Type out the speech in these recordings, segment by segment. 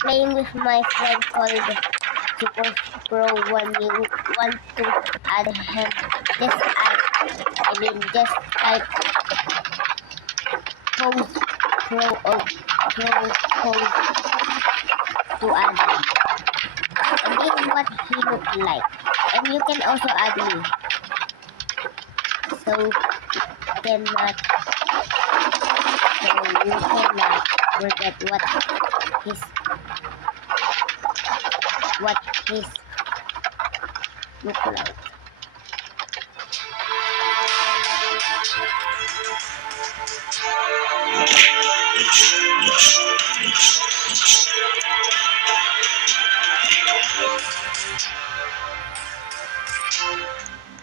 playing with my friend called Super Pro. When you want to add him, just type pose pro or pro pose to add him. And this is what he looks like. And you can also add me. So you cannot forget what his look like.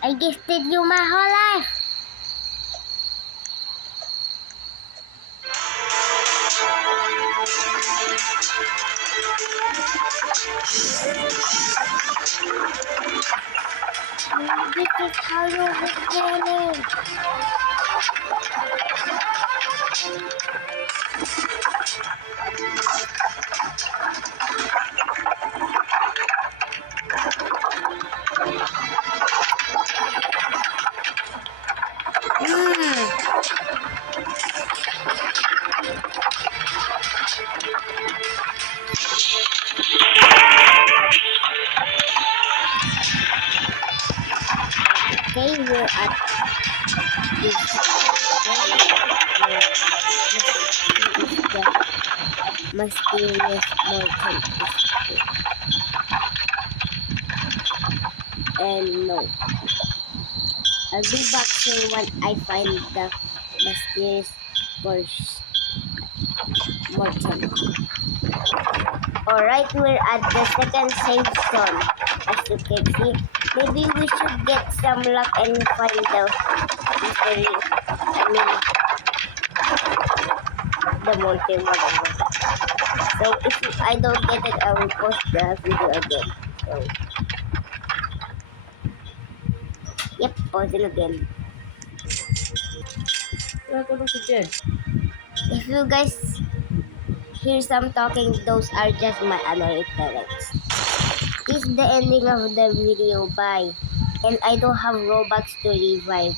I gifted you my whole life. This is how you begin it. Okay, we're at this mysterious mountain. And no, I'll be back soon when I find the mysterious mountain. Alright, we're at the second save zone. As you can see, maybe we should get some luck and find the mystery. The mountain, whatever. So if I don't get it, I will post the video again. So, yep, pause it again. If you guys hear some talking, those are just my annoying parents. This is the ending of the video. Bye. And I don't have Robux to revive.